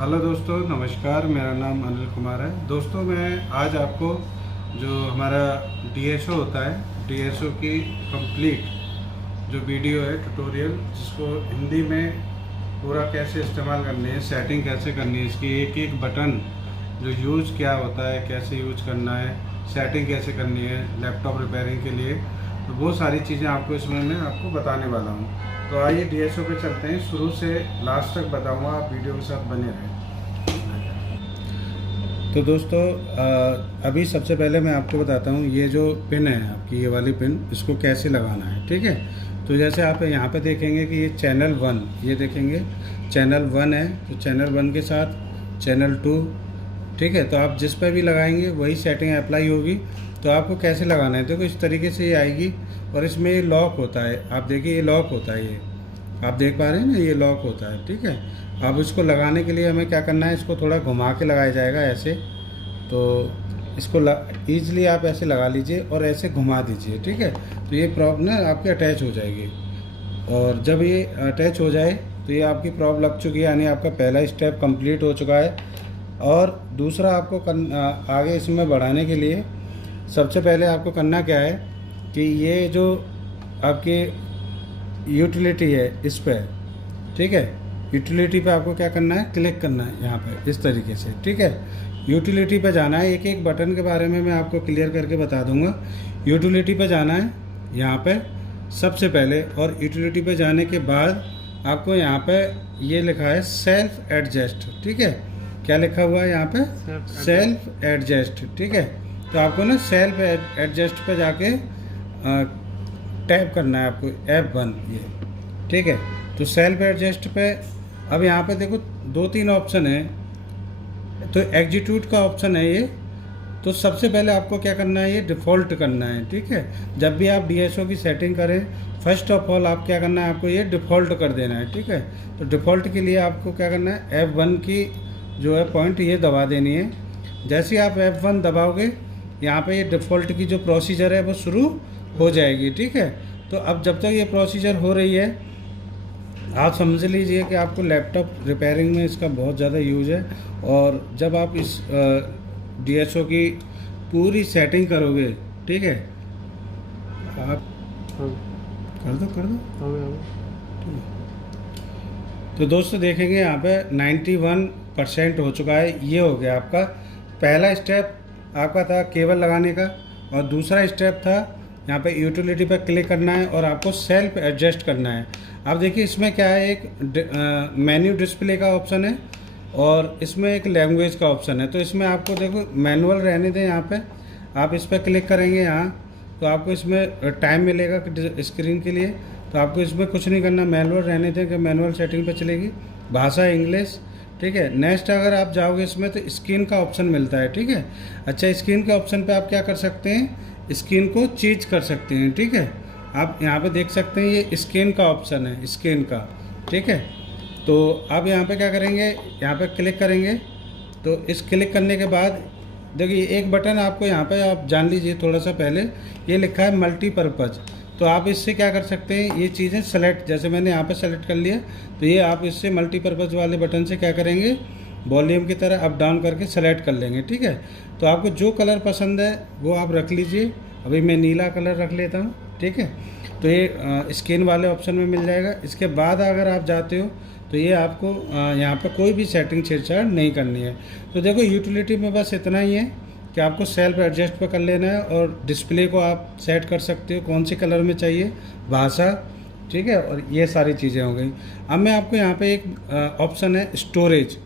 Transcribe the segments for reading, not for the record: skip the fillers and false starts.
Hello दोस्तों, नमस्कार। मेरा नाम अनिल कुमार है। दोस्तों, मैं आज आपको जो हमारा डीएसओ होता है, डीएसओ की कंप्लीट जो वीडियो है, ट्यूटोरियल, जिसको हिंदी में पूरा कैसे इस्तेमाल करनी है, सेटिंग कैसे करनी है, इसकी एक एक बटन जो यूज़ क्या होता है, कैसे यूज करना है, सेटिंग कैसे करनी है लैपटॉप रिपेयरिंग के लिए, तो वो सारी चीज़ें आपको इसमें मैं आपको बताने वाला हूँ। तो आइए डीएसओ पे चलते हैं। शुरू से लास्ट तक बताऊँगा, आप वीडियो के साथ बने रहें। तो दोस्तों, अभी सबसे पहले मैं आपको बताता हूँ ये जो पिन है आपकी, ये वाली पिन, इसको कैसे लगाना है। ठीक है, तो जैसे आप यहाँ पे देखेंगे कि ये चैनल 1, ये देखेंगे चैनल 1 है, तो चैनल 1 के साथ चैनल 2, ठीक है, तो आप जिस पर भी लगाएंगे वही सेटिंग अप्लाई होगी। तो आपको कैसे लगाना है, देखो इस तरीके से ये आएगी और इसमें ये लॉक होता है। आप देखिए ये लॉक होता है, ये आप देख पा रहे हैं ना, ये लॉक होता है। ठीक है, अब इसको लगाने के लिए हमें क्या करना है, इसको थोड़ा घुमा के लगाया जाएगा ऐसे। तो इसको ईजिली आप ऐसे लगा लीजिए और ऐसे घुमा दीजिए। ठीक है, तो ये प्रॉप ना आपकी अटैच हो जाएगी, और जब ये अटैच हो जाए तो ये आपकी प्रॉप लग चुकी है, यानी आपका पहला स्टेप कंप्लीट हो चुका है। और दूसरा आपको आगे इसमें बढ़ाने के लिए सबसे पहले आपको करना क्या है कि ये जो आपकी यूटिलिटी है इस पर, ठीक है, यूटिलिटी पे आपको क्या करना है, क्लिक करना है यहाँ पे इस तरीके से। ठीक है, यूटिलिटी पे जाना है, एक एक बटन के बारे में मैं आपको क्लियर करके बता दूंगा। यूटिलिटी पे जाना है यहाँ पे सबसे पहले, और यूटिलिटी पे जाने के बाद आपको यहाँ पे ये लिखा है सेल्फ एडजस्ट। ठीक है, क्या लिखा हुआ है यहाँ पे, सेल्फ एडजस्ट। ठीक है, तो आपको ना सेल्फ एडजस्ट पे जाके टैप करना है आपको F1 ये। ठीक है, तो सेल्फ एडजस्ट पे अब यहाँ पे देखो 2-3 ऑप्शन है, तो एग्जीक्यूट का ऑप्शन है ये। तो सबसे पहले आपको क्या करना है, ये डिफ़ॉल्ट करना है। ठीक है, जब भी आप डीएसओ की सेटिंग करें, फर्स्ट ऑफ ऑल आप क्या करना है, आपको ये डिफ़ॉल्ट कर देना है। ठीक है, तो डिफ़ॉल्ट के लिए आपको क्या करना है, F1 की जो है पॉइंट ये दबा देनी है। जैसे ही आप F1 दबाओगे, यहाँ पे ये डिफ़ॉल्ट की जो प्रोसीजर है वो शुरू हो जाएगी। ठीक है, तो अब जब तक ये प्रोसीजर हो रही है, आप समझ लीजिए कि आपको लैपटॉप रिपेयरिंग में इसका बहुत ज़्यादा यूज़ है। और जब आप इस डीएसओ की पूरी सेटिंग करोगे, ठीक है, आप कर दो ठीक है। तो दोस्तों देखेंगे यहाँ पे 91% हो चुका है। ये हो गया आपका पहला स्टेप, आपका था केबल लगाने का, और दूसरा स्टेप था यहाँ पे यूटिलिटी पे क्लिक करना है और आपको सेल्फ एडजस्ट करना है। अब देखिए इसमें क्या है, एक मेन्यू डिस्प्ले का ऑप्शन है और इसमें एक लैंग्वेज का ऑप्शन है। तो इसमें आपको देखो मैनुअल रहने दें, यहाँ पे आप इस पर क्लिक करेंगे यहाँ, तो आपको इसमें टाइम मिलेगा स्क्रीन के लिए। तो आपको इसमें कुछ नहीं करना, मैनुअल रहने दें कि मैनुअल सेटिंग पे चलेगी, भाषा इंग्लिश। ठीक है, नेक्स्ट अगर आप जाओगे इसमें तो स्क्रीन का ऑप्शन मिलता है। ठीक है, अच्छा, स्क्रीन के ऑप्शन पे आप क्या कर सकते हैं, स्क्रीन को चेंज कर सकते हैं। ठीक है, आप यहाँ पे देख सकते हैं ये स्क्रीन का ऑप्शन है, स्क्रीन का। ठीक है, तो आप यहाँ पे क्या करेंगे, यहाँ पे क्लिक करेंगे। तो इस क्लिक करने के बाद देखिए एक बटन आपको यहाँ पे, आप जान लीजिए थोड़ा सा पहले, ये लिखा है मल्टीपर्पज़। तो आप इससे क्या कर सकते हैं, ये चीज़ें सेलेक्ट, जैसे मैंने यहाँ पे सेलेक्ट कर लिया, तो ये आप इससे मल्टीपर्पज़ वाले बटन से क्या करेंगे, वॉल्यूम की तरह अप डाउन करके सेलेक्ट कर लेंगे। ठीक है, तो आपको जो कलर पसंद है वो आप रख लीजिए। अभी मैं नीला कलर रख लेता हूँ। ठीक है, तो ये स्क्रीन वाले ऑप्शन में मिल जाएगा। इसके बाद अगर आप जाते हो तो ये आपको यहाँ पे कोई भी सेटिंग छेड़छाड़ नहीं करनी है। तो देखो यूटिलिटी में बस इतना ही है कि आपको सेल्फ एडजस्ट पे कर लेना है, और डिस्प्ले को आप सेट कर सकते हो कौन से कलर में चाहिए, भाषा। ठीक है, और ये सारी चीज़ें हो गई। अब मैं आपको यहाँ पे एक ऑप्शन है स्टोरेज।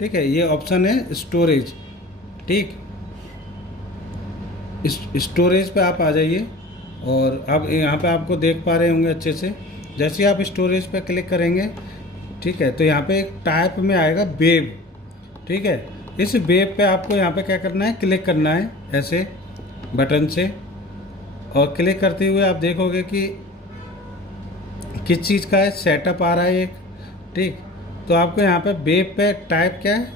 ठीक है, ये ऑप्शन है स्टोरेज। ठीक, स्टोरेज पे आप आ जाइए, और अब यहाँ पे आपको देख पा रहे होंगे अच्छे से। जैसे ही आप स्टोरेज पे क्लिक करेंगे, ठीक है, तो यहाँ पे एक टाइप में आएगा वेब। ठीक है, इस वेब पे आपको यहाँ पे क्या करना है, क्लिक करना है ऐसे बटन से, और क्लिक करते हुए आप देखोगे कि किस चीज़ का है, सेटअप आ रहा है एक। ठीक, तो आपको यहाँ पे वेब पे टाइप क्या है,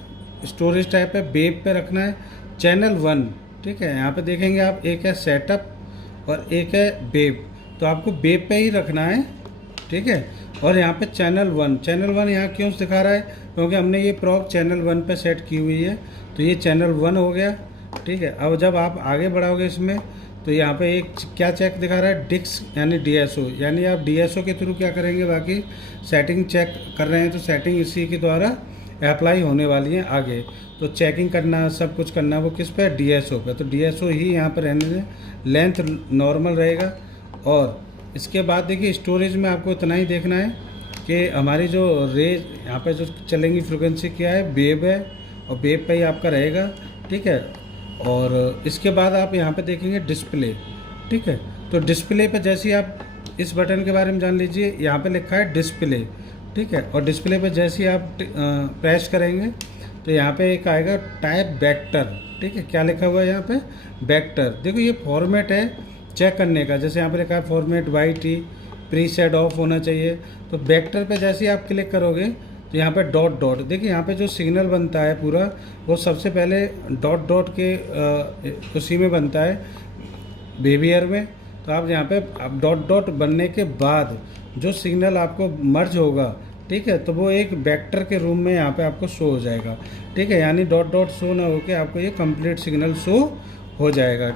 स्टोरेज टाइप है, वेब पे रखना है चैनल 1। ठीक है, यहाँ पे देखेंगे आप, एक है सेटअप और एक है वेब, तो आपको वेब पे ही रखना है। ठीक है, और यहाँ पे चैनल वन यहाँ क्यों दिखा रहा है, क्योंकि हमने ये प्रॉप चैनल 1 पे सेट की हुई है, तो ये चैनल 1 हो गया। ठीक है, अब जब आप आगे बढ़ाओगे इसमें तो यहाँ पे एक क्या चेक दिखा रहा है, डिक्स यानी डीएसओ, यानी आप डीएसओ के थ्रू क्या करेंगे, बाकी सेटिंग चेक कर रहे हैं तो सेटिंग इसी के द्वारा अप्लाई होने वाली है आगे। तो चेकिंग करना, सब कुछ करना वो किस पे, डीएसओ पे, तो डीएसओ ही यहाँ पर रहने दें, लेंथ नॉर्मल रहेगा। और इसके बाद देखिए स्टोरेज में आपको इतना ही देखना है कि हमारी जो रेज यहाँ पे जो चलेंगी फ्रिक्वेंसी क्या है, वेव है, और वेव पे ही आपका रहेगा। ठीक है, और इसके बाद आप यहाँ पे देखेंगे डिस्प्ले। ठीक है, तो डिस्प्ले पे जैसे ही आप इस बटन के बारे में जान लीजिए, यहाँ पे लिखा है डिस्प्ले। ठीक है, और डिस्प्ले पे जैसे ही आप प्रेस करेंगे तो यहाँ पे एक आएगा टाइप वेक्टर। ठीक है, क्या लिखा हुआ है यहाँ पे, वेक्टर। देखो ये फॉर्मेट है चेक करने का, जैसे यहाँ पे लिखा है फॉर्मेट YT प्रीसेट ऑफ होना चाहिए। तो वेक्टर पे जैसे ही आप क्लिक करोगे तो यहाँ पे डॉट डॉट, देखिए यहाँ पे जो सिग्नल बनता है पूरा, वो सबसे पहले डॉट डॉट के उसी में बनता है बिहेवियर में। तो आप यहाँ पे आप डॉट डॉट बनने के बाद जो सिग्नल आपको मर्ज होगा, ठीक है, तो वो एक वेक्टर के रूम में यहाँ पे आपको शो हो जाएगा। ठीक है, यानी डॉट डॉट शो ना होके आपको ये कंप्लीट सिग्नल शो हो जाएगा।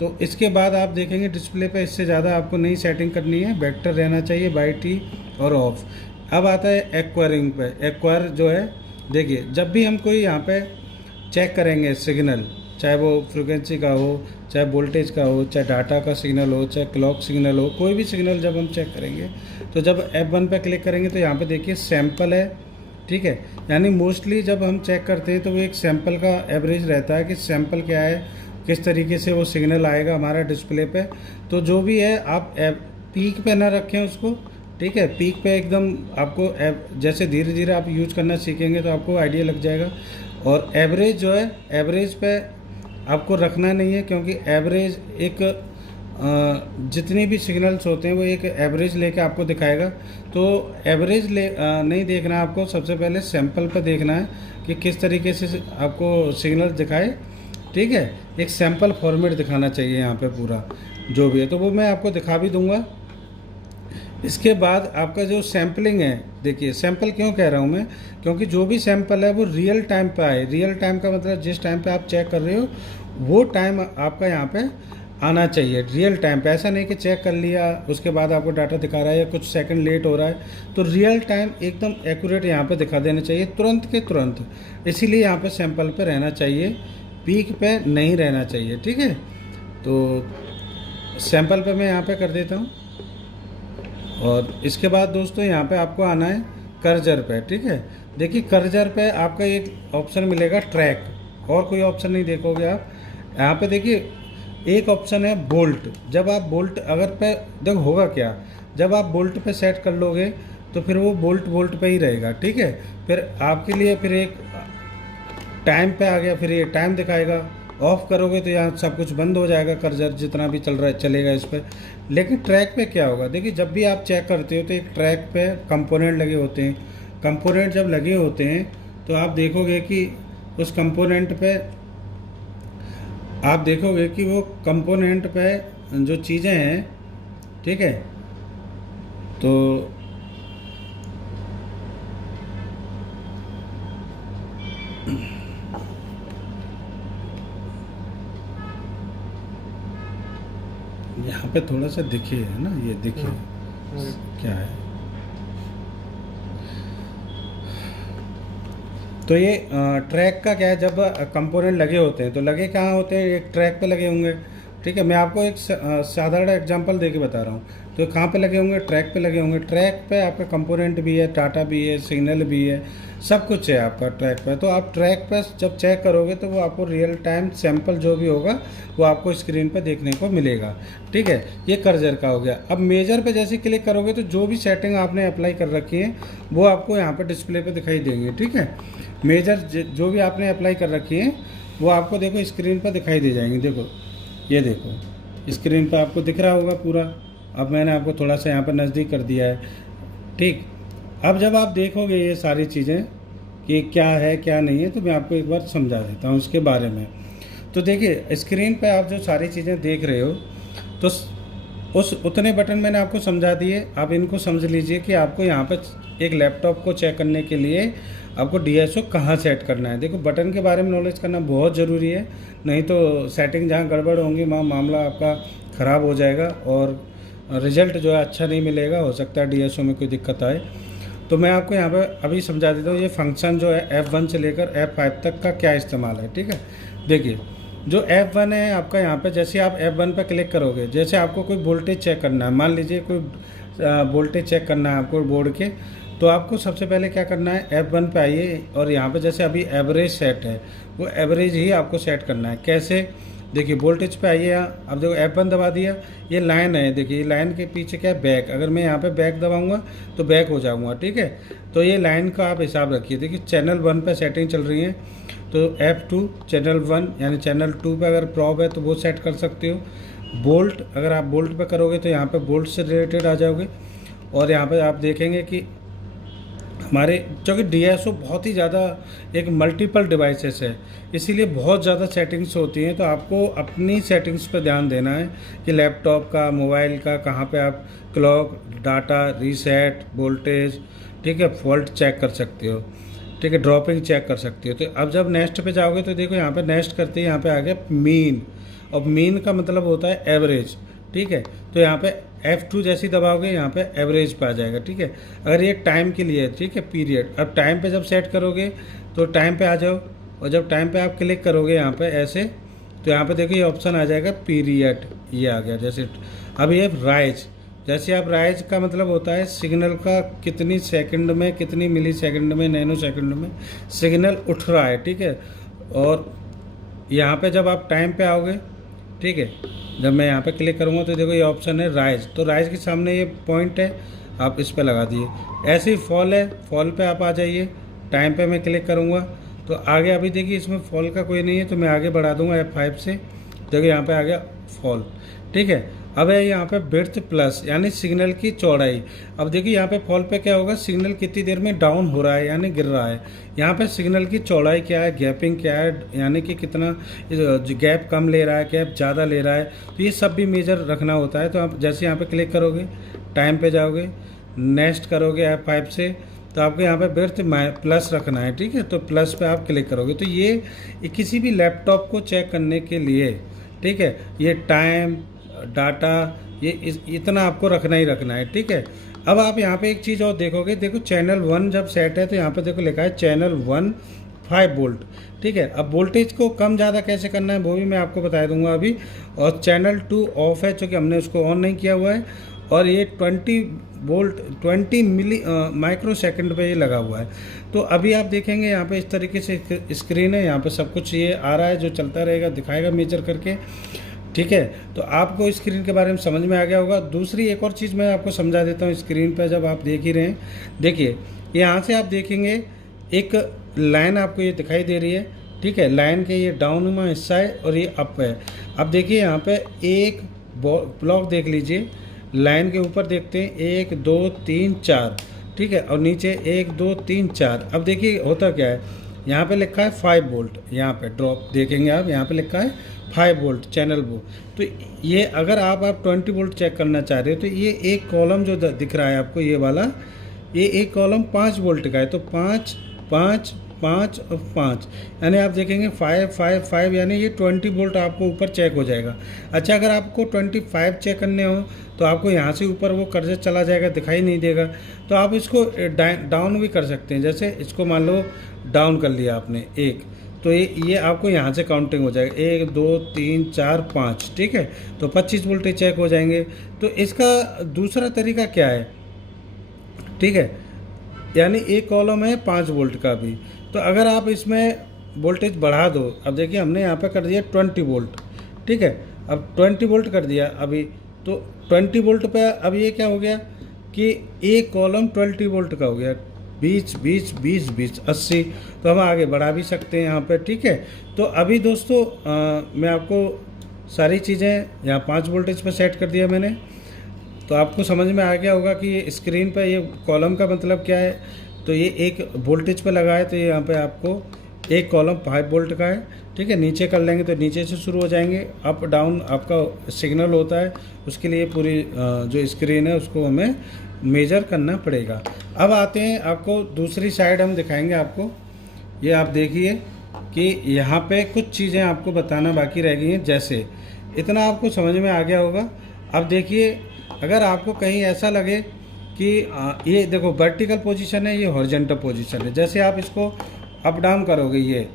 तो इसके बाद आप देखेंगे डिस्प्ले पे इससे ज़्यादा आपको नई सेटिंग करनी है, वेक्टर रहना चाहिए YT और ऑफ। अब आता है एक्वायरिंग पे। एक्वायर जो है, देखिए जब भी हम कोई यहाँ पे चेक करेंगे सिग्नल, चाहे वो फ्रिक्वेंसी का हो, चाहे वोल्टेज का हो, चाहे डाटा का सिग्नल हो, चाहे क्लॉक सिग्नल हो, कोई भी सिग्नल जब हम चेक करेंगे तो जब F1 पे क्लिक करेंगे तो यहाँ पे देखिए सैंपल है। ठीक है, यानी मोस्टली जब हम चेक करते हैं तो वो एक सैंपल का एवरेज रहता है कि सैंपल क्या है, किस तरीके से वो सिग्नल आएगा हमारा डिस्प्ले पे। तो जो भी है आप पीक पे ना रखें उसको। ठीक है, पीक पे एकदम आपको जैसे धीरे धीरे आप यूज करना सीखेंगे तो आपको आइडिया लग जाएगा। और एवरेज जो है, एवरेज पे आपको रखना नहीं है, क्योंकि एवरेज एक जितनी भी सिग्नल्स होते हैं वो एक एवरेज लेके आपको दिखाएगा। तो एवरेज नहीं देखना है आपको, सबसे पहले सैंपल पे देखना है कि किस तरीके से आपको सिग्नल दिखाए। ठीक है, एक सैंपल फॉर्मेट दिखाना चाहिए यहाँ पे पूरा जो भी है, तो वो मैं आपको दिखा भी दूंगा। इसके बाद आपका जो सैम्पलिंग है, देखिए सैंपल क्यों कह रहा हूँ मैं, क्योंकि जो भी सैंपल है वो रियल टाइम पे आए। रियल टाइम का मतलब जिस टाइम पे आप चेक कर रहे हो वो टाइम आपका यहाँ पे आना चाहिए, रियल टाइम पे। ऐसा नहीं कि चेक कर लिया उसके बाद आपको डाटा दिखा रहा है या कुछ सेकंड लेट हो रहा है, तो रियल टाइम एकदम एक्यूरेट यहाँ पे दिखा देना चाहिए, तुरंत के तुरंत। इसीलिए यहाँ पे सैंपल पे रहना चाहिए, पीक पे नहीं रहना चाहिए। ठीक है, तो सैंपल पे मैं यहाँ पे कर देता हूँ। और इसके बाद दोस्तों यहाँ पे आपको आना है कर्सर पे। ठीक है, देखिए कर्सर पे आपका एक ऑप्शन मिलेगा ट्रैक, और कोई ऑप्शन नहीं देखोगे आप यहाँ पे। देखिए एक ऑप्शन है बोल्ट। जब आप बोल्ट अगर पे देखो होगा क्या, जब आप बोल्ट पे सेट कर लोगे तो फिर वो बोल्ट पे ही रहेगा। ठीक है, फिर आपके लिए फिर एक टाइम पे आ गया, फिर ये टाइम दिखाएगा। ऑफ करोगे तो यहाँ सब कुछ बंद हो जाएगा, कर्सर जितना भी चल रहा है चलेगा इस पर। लेकिन ट्रैक पे क्या होगा, देखिए जब भी आप चेक करते हो तो एक ट्रैक पे कंपोनेंट लगे होते हैं। कंपोनेंट जब लगे होते हैं तो आप देखोगे कि उस कंपोनेंट पे आप देखोगे कि वो कंपोनेंट पे जो चीज़ें हैं, ठीक है, तो यहाँ पे थोड़ा सा दिखे है ना, ये दिखे क्या है, तो ये ट्रैक का क्या है, जब कंपोनेंट लगे होते हैं तो लगे कहाँ होते हैं, एक ट्रैक पे लगे होंगे। ठीक है, मैं आपको एक साधारण एग्जांपल देके बता रहा हूँ। तो कहाँ पे लगे होंगे, ट्रैक पे लगे होंगे। ट्रैक पे आपका कंपोनेंट भी है, डाटा भी है, सिग्नल भी है, सब कुछ है आपका ट्रैक पे। तो आप ट्रैक पे जब चेक करोगे तो वो आपको रियल टाइम सैंपल जो भी होगा वो आपको स्क्रीन पे देखने को मिलेगा। ठीक है, ये कर्सर का हो गया। अब मेजर पे जैसे क्लिक करोगे तो जो भी सेटिंग आपने अप्लाई कर रखी है वो आपको यहाँ पर डिस्प्ले पर दिखाई देंगे। ठीक है, मेजर जो भी आपने अप्लाई कर रखी है वो आपको देखो स्क्रीन पर दिखाई दे जाएंगे। देखो ये देखो स्क्रीन पर आपको दिख रहा होगा पूरा। अब मैंने आपको थोड़ा सा यहाँ पर नज़दीक कर दिया है। ठीक, अब जब आप देखोगे ये सारी चीज़ें कि क्या है क्या नहीं है, तो मैं आपको एक बार समझा देता हूँ उसके बारे में। तो देखिए स्क्रीन पे आप जो सारी चीज़ें देख रहे हो, तो उस उतने बटन मैंने आपको समझा दिए। आप इनको समझ लीजिए कि आपको यहाँ पे एक लैपटॉप को चेक करने के लिए आपको डीएसओ कहाँ सेट करना है। देखो, बटन के बारे में नॉलेज करना बहुत ज़रूरी है, नहीं तो सेटिंग जहाँ गड़बड़ होंगी वहाँ मामला आपका ख़राब हो जाएगा और रिज़ल्ट जो है अच्छा नहीं मिलेगा। हो सकता है डीएसओ में कोई दिक्कत आए। तो मैं आपको यहाँ पे अभी समझा देता हूँ ये फंक्शन जो है F1 से लेकर F5 तक का क्या इस्तेमाल है। ठीक है, देखिए जो F1 है आपका, यहाँ पे जैसे आप F1 पर क्लिक करोगे, जैसे आपको कोई वोल्टेज चेक करना है, मान लीजिए कोई वोल्टेज चेक करना है आपको बोर्ड के, तो आपको सबसे पहले क्या करना है, F1 पे आइए और यहाँ पे जैसे अभी एवरेज सेट है वो एवरेज ही आपको सेट करना है। कैसे, देखिए वोल्टेज पे आइए, अब देखो F1 दबा दिया, ये लाइन है, देखिए लाइन के पीछे क्या है, बैक। अगर मैं यहाँ पे बैक दबाऊंगा तो बैक हो जाऊंगा। ठीक है, तो ये लाइन का आप हिसाब रखिए। देखिए चैनल 1 पे सेटिंग चल रही है, तो F2 चैनल 1 यानी चैनल 2 पे अगर प्रॉब है तो वो सेट कर सकते हो। बोल्ट, अगर आप बोल्ट पे करोगे तो यहाँ पे बोल्ट से रिलेटेड आ जाओगे और यहाँ पे आप देखेंगे कि हमारे क्योंकि डीएसओ बहुत ही ज़्यादा एक मल्टीपल डिवाइसेस है, इसीलिए बहुत ज़्यादा सेटिंग्स होती हैं। तो आपको अपनी सेटिंग्स पर ध्यान देना है कि लैपटॉप का, मोबाइल का, कहाँ पे आप क्लॉक, डाटा, रीसेट, वोल्टेज, ठीक है, फॉल्ट चेक कर सकते हो। ठीक है, ड्रॉपिंग चेक कर सकते हो। तो अब जब नेक्स्ट पे जाओगे तो देखो यहाँ पे नेक्स्ट करते ही यहाँ पे आ गया मीन, और मीन का मतलब होता है एवरेज। ठीक है, तो यहाँ पे F2 जैसी दबाओगे यहाँ पे एवरेज पे आ जाएगा। ठीक है, अगर ये टाइम के लिए है, ठीक है, पीरियड। अब टाइम पे जब सेट करोगे तो टाइम पे आ जाओ, और जब टाइम पे आप क्लिक करोगे यहाँ पे ऐसे, तो यहाँ पे देखो ये ऑप्शन आ जाएगा पीरियड, ये आ गया। जैसे अब ये राइज, जैसे आप राइज का मतलब होता है सिग्नल का कितनी सेकंड में, कितनी मिली सेकंड में, नैनो सेकंड में सिग्नल उठ रहा है। ठीक है, और यहाँ पे जब आप टाइम पे आओगे, ठीक है, जब मैं यहाँ पे क्लिक करूँगा तो देखो ये ऑप्शन है राइज, तो राइज के सामने ये पॉइंट है, आप इस पे लगा दिए। ऐसे ही फॉल है, फॉल पे आप आ जाइए, टाइम पे मैं क्लिक करूँगा तो आगे, अभी देखिए इसमें फॉल का कोई नहीं है तो मैं आगे बढ़ा दूँगा F5 से, देखो यहाँ पे आ गया फॉल। ठीक है, अब है यहाँ पे विड्थ प्लस यानी सिग्नल की चौड़ाई। अब देखिए यहाँ पे फॉल पे क्या होगा, सिग्नल कितनी देर में डाउन हो रहा है यानी गिर रहा है। यहाँ पे सिग्नल की चौड़ाई क्या है, गैपिंग क्या है, यानी कि कितना गैप कम ले रहा है, गैप ज़्यादा ले रहा है, तो ये सब भी मेजर रखना होता है। तो आप जैसे यहाँ पे क्लिक करोगे, टाइम पे जाओगे, नेक्स्ट करोगे F5 से, तो आपको यहाँ पे विड्थ प्लस रखना है। ठीक है, तो प्लस पे आप क्लिक करोगे तो ये किसी भी लैपटॉप को चेक करने के लिए, ठीक है, ये टाइम, डाटा, ये इतना आपको रखना ही रखना है। ठीक है, अब आप यहाँ पे एक चीज़ और देखोगे, देखो चैनल 1 जब सेट है तो यहाँ पे देखो लिखा है चैनल 1 5 वोल्ट। ठीक है, अब वोल्टेज को कम ज़्यादा कैसे करना है वो भी मैं आपको बता दूंगा अभी। और चैनल 2 ऑफ है क्योंकि हमने उसको ऑन नहीं किया हुआ है, और ये 20 वोल्ट 20 मिली माइक्रो सेकंड पे ये लगा हुआ है। तो अभी आप देखेंगे यहाँ पे इस तरीके से स्क्रीन है, यहाँ पे सब कुछ ये आ रहा है जो चलता रहेगा, दिखाएगा मेजर करके। ठीक है, तो आपको स्क्रीन के बारे में समझ में आ गया होगा। दूसरी एक और चीज़ मैं आपको समझा देता हूँ स्क्रीन पर, जब आप देख ही रहे हैं, देखिए यहाँ से आप देखेंगे एक लाइन आपको ये दिखाई दे रही है। ठीक है, लाइन के ये डाउन में हिस्सा है और ये अप है। अब देखिए यहाँ पे एक ब्लॉक देख लीजिए, लाइन के ऊपर देखते हैं 1 2 3 4, ठीक है, और नीचे 1 2 3 4। अब देखिए होता क्या है, यहाँ पे लिखा है 5 वोल्ट, यहाँ पे ड्रॉप देखेंगे आप, यहाँ पे लिखा है 5 वोल्ट चैनल वो। तो ये अगर आप 20 वोल्ट चेक करना चाह रहे हो तो ये एक कॉलम जो दिख रहा है आपको, ये वाला, ये एक कॉलम 5 वोल्ट का है, तो 5 5 5 और 5, यानी आप देखेंगे 5 5 5, यानी ये 20 वोल्ट आपको ऊपर चेक हो जाएगा। अच्छा, अगर आपको 25 चेक करने हो तो आपको यहाँ से ऊपर वो कर्सर चला जाएगा, दिखाई नहीं देगा, तो आप इसको डाउन भी कर सकते हैं। जैसे इसको मान लो डाउन कर लिया आपने 1, तो ये आपको यहाँ से काउंटिंग हो जाएगा 1 2 3 4 5, ठीक है, तो 25 वोल्ट चेक हो जाएंगे। तो इसका दूसरा तरीका क्या है, ठीक है, यानी एक कॉलम है 5 वोल्ट का भी, तो अगर आप इसमें वोल्टेज बढ़ा दो, अब देखिए हमने यहाँ पे कर दिया 20 वोल्ट, ठीक है, अब 20 वोल्ट कर दिया अभी, तो 20 वोल्ट पे अब ये क्या हो गया कि एक कॉलम 20 वोल्ट का हो गया, 20 20 20 20 80, तो हम आगे बढ़ा भी सकते हैं यहाँ पे। ठीक है, तो अभी दोस्तों मैं आपको सारी चीज़ें यहाँ 5 वोल्टेज पर सेट कर दिया मैंने, तो आपको समझ में आ गया होगा कि ये स्क्रीन पर ये कॉलम का मतलब क्या है। तो ये एक वोल्टेज पर लगा है, तो ये यहाँ पे आपको एक कॉलम 5 वोल्ट का है, ठीक है। नीचे कर लेंगे तो नीचे से शुरू हो जाएंगे, अप डाउन आपका सिग्नल होता है, उसके लिए पूरी जो स्क्रीन है उसको हमें मेजर करना पड़ेगा। अब आते हैं आपको दूसरी साइड हम दिखाएंगे आपको। ये आप देखिए कि यहाँ पे कुछ चीज़ें आपको बताना बाकी रह गई हैं, जैसे इतना आपको समझ में आ गया होगा। अब देखिए, अगर आपको कहीं ऐसा लगे कि ये देखो वर्टिकल पोजीशन है, ये हॉरिजॉन्टल पोजीशन है, जैसे आप इसको अप डाउन करोगे ये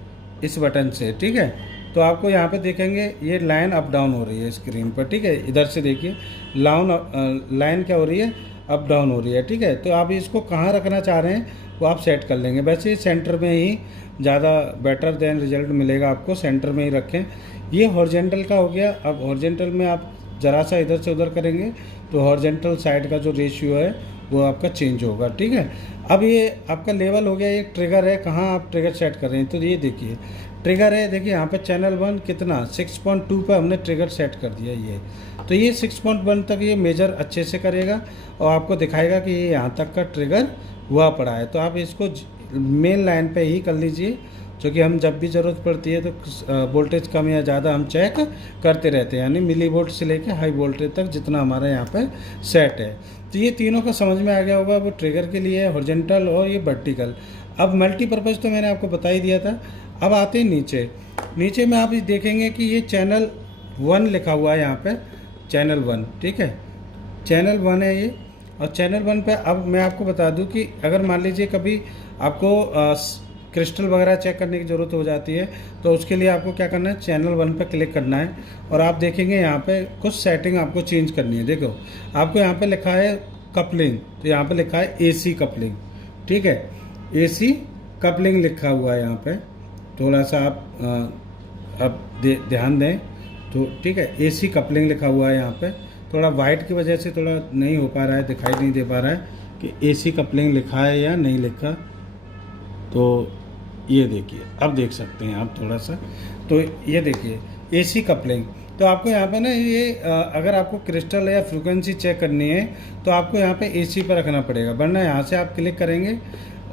इस बटन से, ठीक है, तो आपको यहाँ पे देखेंगे ये लाइन अप डाउन हो रही है स्क्रीन पर, ठीक है। इधर से देखिए लाइन क्या हो रही है, अप डाउन हो रही है, ठीक है। तो आप इसको कहाँ रखना चाह रहे हैं वो आप सेट कर लेंगे। वैसे सेंटर में ही ज़्यादा बेटर देन रिजल्ट मिलेगा आपको, सेंटर में ही रखें। ये हॉरिजॉन्टल का हो गया। अब हॉरिजॉन्टल में आप ज़रा सा इधर से उधर करेंगे तो हॉरिजॉन्टल साइड का जो रेशियो है वो आपका चेंज होगा, ठीक है। अब ये आपका लेवल हो गया। एक ट्रिगर है, कहाँ आप ट्रिगर सेट कर रहे हैं, तो ये देखिए ट्रिगर है, देखिए यहाँ पे चैनल 1 कितना 6.2 पे हमने ट्रिगर सेट कर दिया ये। तो ये 6.1 तक ये मेजर अच्छे से करेगा और आपको दिखाएगा कि ये यहाँ तक का ट्रिगर हुआ पड़ा है। तो आप इसको मेन लाइन पे ही कर लीजिए, क्योंकि हम जब भी ज़रूरत पड़ती है तो वोल्टेज कम या ज़्यादा हम चेक करते रहते हैं, यानी मिली वोल्ट से लेके हाई वोल्टेज तक जितना हमारा यहाँ पे सेट है। तो ये तीनों का समझ में आ गया होगा, वो ट्रिगर के लिए हॉरिजॉन्टल और ये वर्टिकल। अब मल्टीपर्पज़ तो मैंने आपको बता ही दिया था। अब आते हैं नीचे। नीचे में आप देखेंगे कि ये चैनल 1 लिखा हुआ है यहाँ पे, चैनल 1, ठीक है, चैनल 1 है ये। और चैनल 1 पे अब मैं आपको बता दूं कि अगर मान लीजिए कभी आपको क्रिस्टल वगैरह चेक करने की ज़रूरत हो जाती है, तो उसके लिए आपको क्या करना है, चैनल 1 पे क्लिक करना है और आप देखेंगे यहाँ पे कुछ सेटिंग आपको चेंज करनी है। देखो आपको यहाँ पे लिखा है कपलिंग, तो यहाँ पे लिखा है AC कपलिंग, ठीक है, AC कपलिंग लिखा हुआ है यहाँ पे। थोड़ा सा आप ध्यान दें तो, ठीक है, AC कपलिंग लिखा हुआ है यहाँ पे। थोड़ा वाइट की वजह से थोड़ा नहीं हो पा रहा है, दिखाई नहीं दे पा रहा है कि AC कपलिंग लिखा है या नहीं लिखा। तो ये देखिए, अब देख सकते हैं आप थोड़ा सा, तो ये देखिए AC कपलिंग। तो आपको यहाँ पे ना ये अगर आपको क्रिस्टल या फ्रीक्वेंसी चेक करनी है तो आपको यहाँ पे AC पर रखना पड़ेगा, वरना यहाँ से आप क्लिक करेंगे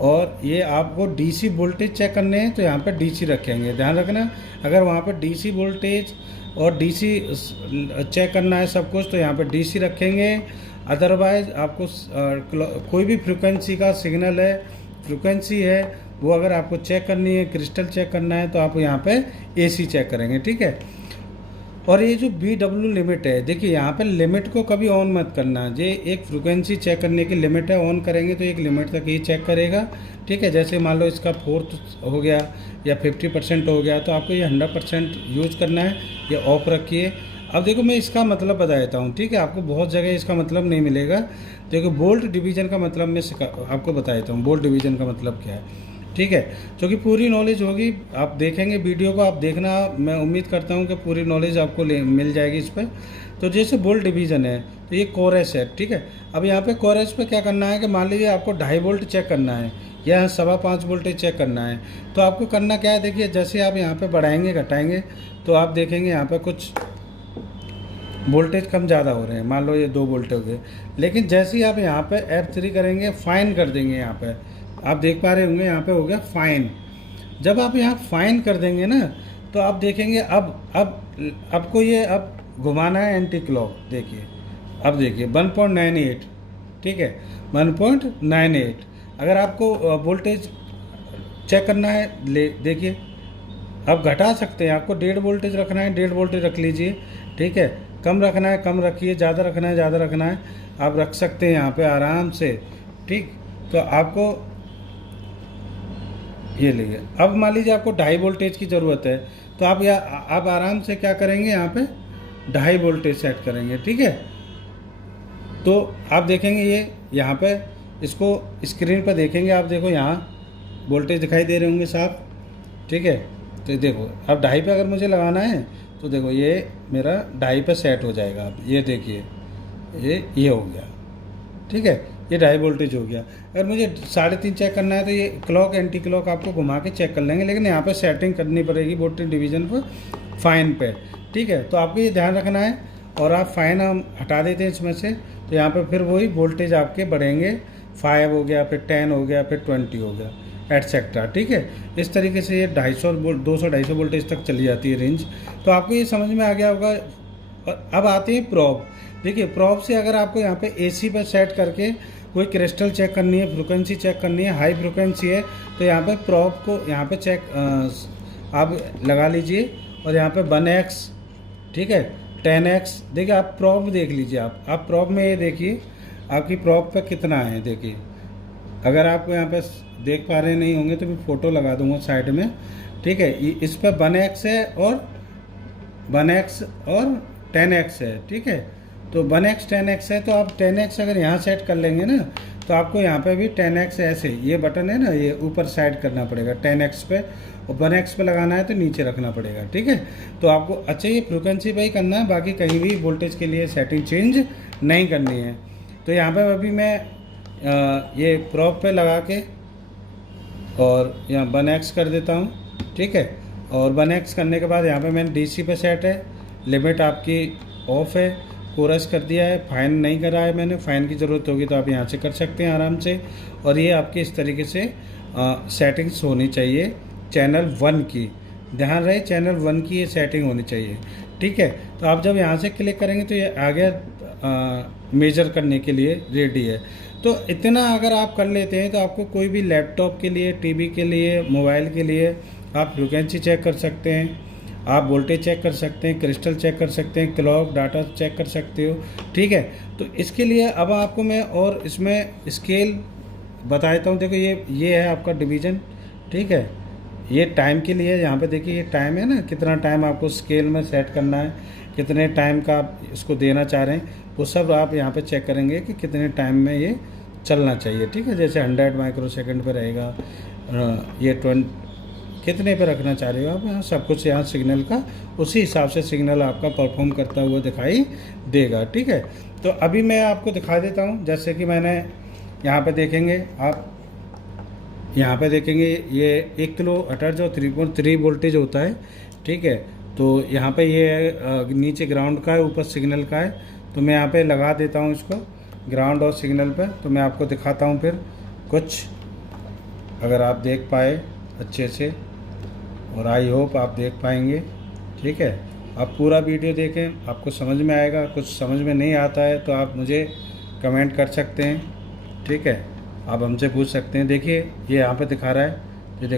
और ये आपको DC वोल्टेज चेक करने हैं तो यहाँ पे DC रखेंगे। ध्यान रखना, अगर वहाँ पे DC वोल्टेज और DC चेक करना है सब कुछ तो यहाँ पे DC रखेंगे। अदरवाइज आपको कोई भी फ्रीक्वेंसी का सिग्नल है, फ्रीक्वेंसी है, वो अगर आपको चेक करनी है, क्रिस्टल चेक करना है तो आप यहाँ पे AC चेक करेंगे, ठीक है। और ये जो BW लिमिट है, देखिए यहाँ पे लिमिट को कभी ऑन मत करना। ये एक फ्रीक्वेंसी चेक करने की लिमिट है, ऑन करेंगे तो एक लिमिट तक ही चेक करेगा, ठीक है। जैसे मान लो इसका 4 हो गया या 50% हो गया तो आपको ये 100% यूज करना है, ये ऑफ रखिए। अब देखो मैं इसका मतलब बता देता हूँ, ठीक है, आपको बहुत जगह इसका मतलब नहीं मिलेगा। देखो वोल्ट डिवीज़न का मतलब मैं आपको बता देता हूँ, वोल्ट डिवीज़न का मतलब क्या है, ठीक है। क्योंकि पूरी नॉलेज होगी, आप देखेंगे वीडियो को, आप देखना, मैं उम्मीद करता हूँ कि पूरी नॉलेज आपको मिल जाएगी इस पर। तो जैसे वोल्ट डिवीज़न है तो ये कोरस है, ठीक है। अब यहाँ पे कोरस पे क्या करना है कि मान लीजिए आपको 2.5 वोल्ट चेक करना है या 5.25 वोल्टेज चेक करना है, तो आपको करना क्या है, देखिए जैसे आप यहाँ पे बढ़ाएंगे घटाएंगे तो आप देखेंगे यहाँ पे कुछ वोल्टेज कम ज़्यादा हो रहे हैं। मान लो ये 2 वोल्ट हो गए, लेकिन जैसे ही आप यहाँ पे F3 करेंगे, फाइन कर देंगे, यहाँ पे आप देख पा रहे होंगे यहाँ पे हो गया फाइन। जब आप यहाँ फाइन कर देंगे ना तो आप देखेंगे अब आपको ये अब घुमाना है एंटी क्लॉक। देखिए अब देखिए 1.98, ठीक है, 1.98। अगर आपको वोल्टेज चेक करना है, ले देखिए अब घटा सकते हैं, आपको 1.5 वोल्टेज रखना है 1.5 वोल्टेज रख लीजिए, ठीक है। कम रखना है कम रखिए, ज़्यादा रखना है ज़्यादा रखना है, आप रख सकते हैं यहाँ पे आराम से, ठीक। तो आपको ये लीजिए, अब मान लीजिए आपको 2.5 वोल्टेज की ज़रूरत है तो आप आराम से क्या करेंगे, यहाँ पे 2.5 वोल्टेज सेट करेंगे, ठीक है। तो आप देखेंगे ये यहाँ पे इसको स्क्रीन पर देखेंगे, आप देखो यहाँ वोल्टेज दिखाई दे रहे होंगे साफ, ठीक है। तो देखो अब 2.5 पे अगर मुझे लगाना है तो देखो ये मेरा 2.5 पे सेट हो जाएगा। आप ये देखिए ये हो गया, ठीक है, ये 2.5 वोल्टेज हो गया। अगर मुझे 3.5 चेक करना है तो ये क्लॉक एंटी क्लॉक आपको घुमा के चेक कर लेंगे, लेकिन यहाँ पे सेटिंग करनी पड़ेगी वोल्टेज डिवीज़न पर फाइन पे, ठीक है। तो आपको ये ध्यान रखना है। और आप फाइन हम हटा देते हैं इसमें से, तो यहाँ पे फिर वही वोल्टेज आपके बढ़ेंगे, 5 हो गया, फिर 10 हो गया, फिर 20 हो गया। एटसेट्रा। ठीक है, इस तरीके से ये 200-250 वोल्टेज तक चली जाती है रेंज। तो आपको ये समझ में आ गया होगा। और अब आते हैं प्रॉब। देखिए प्रॉब से अगर आपको यहाँ पे एसी पर सेट करके कोई क्रिस्टल चेक करनी है, फ्रिक्वेंसी चेक करनी है, हाई फ्रिक्वेंसी है, तो यहाँ पे प्रॉब को यहाँ पे आप लगा लीजिए। और यहाँ पे 1x, ठीक है, 10x। देखिए आप प्रॉब देख लीजिए। आप प्रॉब में ये देखिए आपकी प्रॉब पे कितना है। देखिए अगर आप यहाँ पे देख पा रहे नहीं होंगे तो मैं फ़ोटो लगा दूंगा साइड में। ठीक है, इस पर 1x है और 1x और 10x है। ठीक है, तो 1x 10x है, तो आप 10x अगर यहाँ सेट कर लेंगे ना, तो आपको यहाँ पे भी 10x ऐसे ये बटन है ना, ये ऊपर साइड करना पड़ेगा 10x पे, और 1x पे लगाना है तो नीचे रखना पड़ेगा। ठीक है, तो आपको अच्छा ये फ्रिक्वेंसी पे ही करना है, बाकी कहीं भी वोल्टेज के लिए सेटिंग चेंज नहीं करनी है। तो यहाँ पे अभी मैं ये प्रॉब पे लगा के और यहाँ 1x कर देता हूँ। ठीक है, और 1x करने के बाद यहाँ पे मैंने DC पे सेट है, लिमिट आपकी ऑफ है, कोरस कर दिया है, फाइन नहीं करा है मैंने। फाइन की ज़रूरत होगी तो आप यहाँ से कर सकते हैं आराम से। और ये आपकी इस तरीके से सेटिंग्स होनी चाहिए चैनल 1 की। ध्यान रहे चैनल 1 की ये सेटिंग होनी चाहिए। ठीक है, तो आप जब यहाँ से क्लिक करेंगे तो ये आ गया मेजर करने के लिए रेडी है। तो इतना अगर आप कर लेते हैं तो आपको कोई भी लैपटॉप के लिए, टीवी के लिए, मोबाइल के लिए आप फ्रिक्वेंसी चेक कर सकते हैं, आप वोल्टेज चेक कर सकते हैं, क्रिस्टल चेक कर सकते हैं, क्लॉक डाटा चेक कर सकते हो। ठीक है, तो इसके लिए अब आपको मैं और इसमें स्केल बता देता हूँ। देखो ये है आपका डिवीज़न। ठीक है, ये टाइम के लिए यहाँ पे देखिए ये टाइम है ना, कितना टाइम आपको स्केल में सेट करना है, कितने टाइम का आप इसको देना चाह रहे हैं, वो सब आप यहाँ पे चेक करेंगे कि कितने टाइम में ये चलना चाहिए। ठीक है, जैसे 100 माइक्रोसेकंड पे रहेगा, ये 20 कितने पे रखना चाह रहे हो आप, यहाँ सब कुछ यहाँ सिग्नल का उसी हिसाब से सिग्नल आपका परफॉर्म करता हुआ दिखाई देगा। ठीक है, तो अभी मैं आपको दिखा देता हूँ। जैसे कि मैंने यहाँ पे देखेंगे, आप यहाँ पे देखेंगे ये 1 किलो हर्ट्ज जो 3.3 वोल्टेज होता है। ठीक है, तो यहाँ पे ये नीचे ग्राउंड का है, ऊपर सिग्नल का है। तो मैं यहाँ पे लगा देता हूँ इसको ग्राउंड और सिग्नल पे। तो मैं आपको दिखाता हूँ फिर कुछ, अगर आप देख पाए अच्छे से, और आई होप आप देख पाएंगे। ठीक है, आप पूरा वीडियो देखें, आपको समझ में आएगा। कुछ समझ में नहीं आता है तो आप मुझे कमेंट कर सकते हैं। ठीक है, आप हमसे पूछ सकते हैं। देखिए ये यहाँ पे दिखा रहा है, ये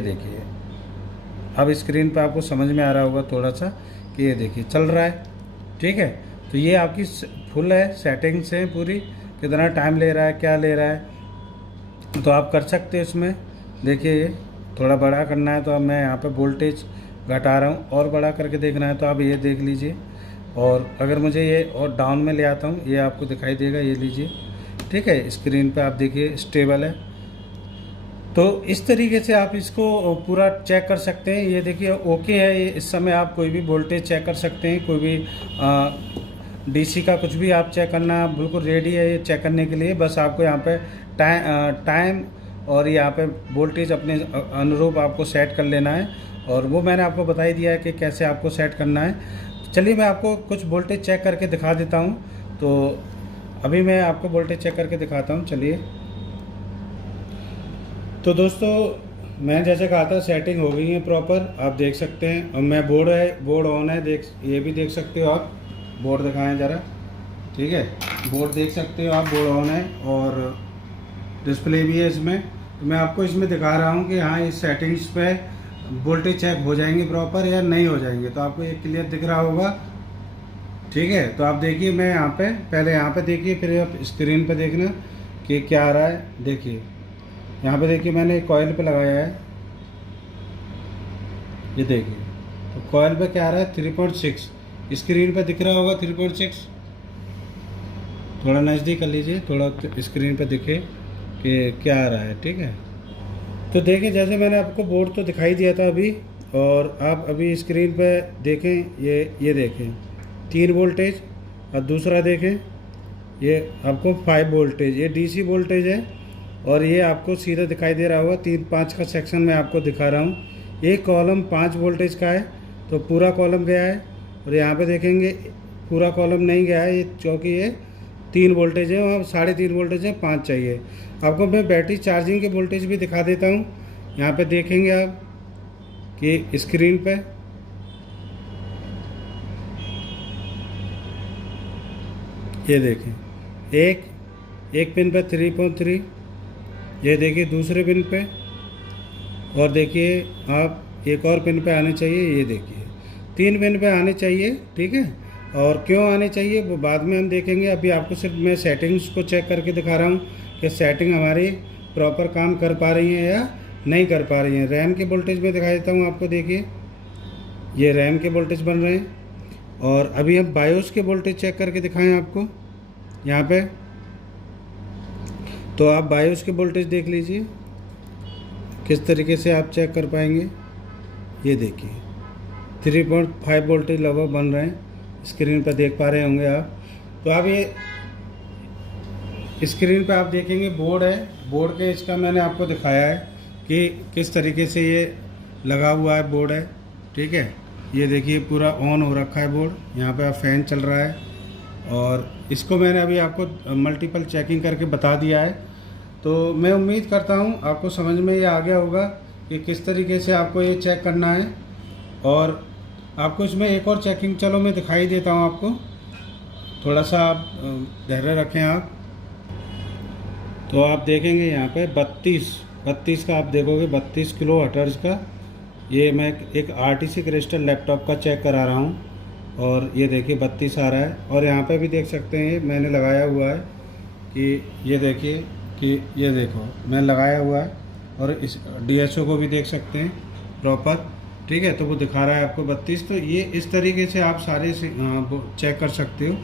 देखिए अब स्क्रीन पे आपको समझ में आ रहा होगा थोड़ा सा कि ये देखिए चल रहा है। ठीक है, तो ये आपकी फुल है, सेटिंग्स हैं पूरी, कितना टाइम ले रहा है, क्या ले रहा है, तो आप कर सकते हैं इसमें। देखिए ये थोड़ा बड़ा करना है तो अब मैं यहाँ पे वोल्टेज घटा रहा हूँ, और बड़ा करके देखना है तो आप ये देख लीजिए। और अगर मुझे ये और डाउन में ले आता हूँ, ये आपको दिखाई देगा, ये लीजिए। ठीक है, स्क्रीन पे आप देखिए स्टेबल है। तो इस तरीके से आप इसको पूरा चेक कर सकते हैं। ये देखिए ओके है, ये इस समय आप कोई भी वोल्टेज चेक कर सकते हैं, कोई भी DC का कुछ भी आप चेक करना बिल्कुल रेडी है ये चेक करने के लिए। बस आपको यहाँ पे टाइम और यहाँ पे वोल्टेज अपने अनुरूप आपको सेट कर लेना है, और वो मैंने आपको बता ही दिया है कि कैसे आपको सेट करना है। चलिए मैं आपको कुछ वोल्टेज चेक करके दिखा देता हूँ। तो अभी मैं आपको वोल्टेज चेक करके दिखाता हूँ। चलिए, तो दोस्तों मैं जैसे कहा था सेटिंग हो गई है प्रॉपर, आप देख सकते हैं। और मैं बोर्ड ऑन है, ये भी देख सकते हो आप। बोर्ड दिखाएं ज़रा। ठीक है, बोर्ड देख सकते हो आप, बोर्ड ऑन है और डिस्प्ले भी है इसमें। तो मैं आपको इसमें दिखा रहा हूँ कि हाँ इस सेटिंग्स पे वोल्टेज चेक हो जाएंगे प्रॉपर या नहीं हो जाएंगे। तो आपको ये क्लियर दिख रहा होगा। ठीक है, तो आप देखिए, मैं यहाँ पे पहले यहाँ पे देखिए, फिर आप स्क्रीन पे देखना कि क्या आ रहा है। देखिए यहाँ पे देखिए मैंने कॉइल पे लगाया है, ये देखिए। तो कॉइल पे क्या आ रहा है 3.6, स्क्रीन पे दिख रहा होगा 3.6। थोड़ा नज़दीक कर लीजिए, थोड़ा स्क्रीन पे दिखे कि क्या आ रहा है। ठीक है, तो देखिए जैसे मैंने आपको बोर्ड तो दिखाई दिया था अभी, और आप अभी स्क्रीन पे देखें, ये देखें 3 वोल्टेज, और दूसरा देखें ये आपको 5 वोल्टेज, ये DC वोल्टेज है। और ये आपको सीधा दिखाई दे रहा होगा 3-5 का सेक्शन में आपको दिखा रहा हूँ। ये कॉलम 5 वोल्टेज का है, तो पूरा कॉलम गया है। और यहाँ पे देखेंगे पूरा कॉलम नहीं गया है, ये क्योंकि ये 3 वोल्टेज है, वहाँ 3.5 वोल्टेज है, 5 चाहिए। आपको मैं बैटरी चार्जिंग के वोल्टेज भी दिखा देता हूँ। यहाँ पे देखेंगे आप कि स्क्रीन पे ये देखें, एक पिन पे 3.3, ये देखिए दूसरे पिन पे, और देखिए आप एक और पिन पे आने चाहिए, ये देखिए 3 पिन पे आने चाहिए, ठीक है। और क्यों आने चाहिए वो बाद में हम देखेंगे। अभी आपको सिर्फ मैं सेटिंग्स को चेक करके दिखा रहा हूँ कि सेटिंग हमारी प्रॉपर काम कर पा रही है या नहीं कर पा रही है। रैम के वोल्टेज में दिखा देता हूँ आपको, देखिए ये रैम के वोल्टेज बन रहे हैं। और अभी हम बायोस के वोल्टेज चेक करके दिखाएं आपको यहाँ पे, तो आप बायोस के वोल्टेज देख लीजिए किस तरीके से आप चेक कर पाएंगे। ये देखिए 3.5 वोल्टेज लगभग बन रहे हैं, स्क्रीन पर देख पा रहे होंगे आप। तो आप ये स्क्रीन पे आप देखेंगे बोर्ड है, बोर्ड के इसका मैंने आपको दिखाया है कि किस तरीके से ये लगा हुआ है बोर्ड है, ठीक है। ये देखिए पूरा ऑन हो रखा है बोर्ड, यहाँ पे फैन चल रहा है, और इसको मैंने अभी आपको मल्टीपल चेकिंग करके बता दिया है। तो मैं उम्मीद करता हूँ आपको समझ में ये आ गया होगा कि किस तरीके से आपको ये चेक करना है। और आपको इसमें एक और चेकिंग, चलो मैं दिखाई देता हूँ आपको, थोड़ा सा आप धैर्य रखें आप। तो आप देखेंगे यहाँ पे 32 का आप देखोगे, 32 किलो हर्ट्ज का। ये मैं एक RTC क्रिस्टल लैपटॉप का चेक करा रहा हूँ, और ये देखिए 32 आ रहा है। और यहाँ पे भी देख सकते हैं मैंने लगाया हुआ है कि ये देखिए कि ये देखो मैं लगाया हुआ है, और इस DSO को भी देख सकते हैं प्रॉपर, ठीक है। तो वो दिखा रहा है आपको 32। तो ये इस तरीके से आप सारे चेक कर सकते हो।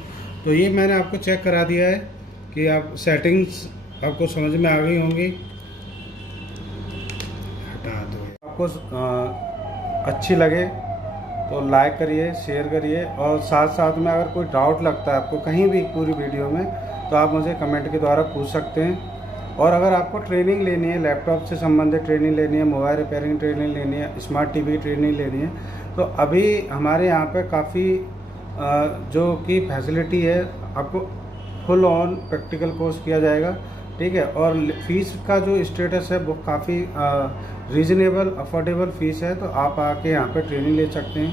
तो ये मैंने आपको चेक करा दिया है कि आप सेटिंग्स आपको समझ में आ गई होंगी। हटा दो। आपको अच्छी लगे तो लाइक करिए, शेयर करिए, और साथ साथ में अगर कोई डाउट लगता है आपको कहीं भी पूरी वीडियो में, तो आप मुझे कमेंट के द्वारा पूछ सकते हैं। और अगर आपको ट्रेनिंग लेनी है, लैपटॉप से संबंधित ट्रेनिंग लेनी है, मोबाइल रिपेयरिंग ट्रेनिंग लेनी है, स्मार्ट टीवी ट्रेनिंग लेनी है, तो अभी हमारे यहाँ पे काफ़ी जो कि फैसिलिटी है, आपको फुल ऑन प्रैक्टिकल कोर्स किया जाएगा, ठीक है। और फीस का जो स्टेटस है वो काफ़ी रीज़नेबल अफोर्डेबल फ़ीस है, तो आप आके यहाँ पे ट्रेनिंग ले सकते हैं,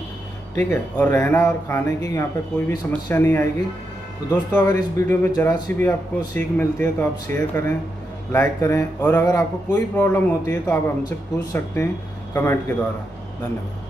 ठीक है। और रहना और खाने की यहाँ पे कोई भी समस्या नहीं आएगी। तो दोस्तों अगर इस वीडियो में ज़रा सी भी आपको सीख मिलती है तो आप शेयर करें, लाइक करें, और अगर आपको कोई प्रॉब्लम होती है तो आप हमसे पूछ सकते हैं कमेंट के द्वारा। धन्यवाद।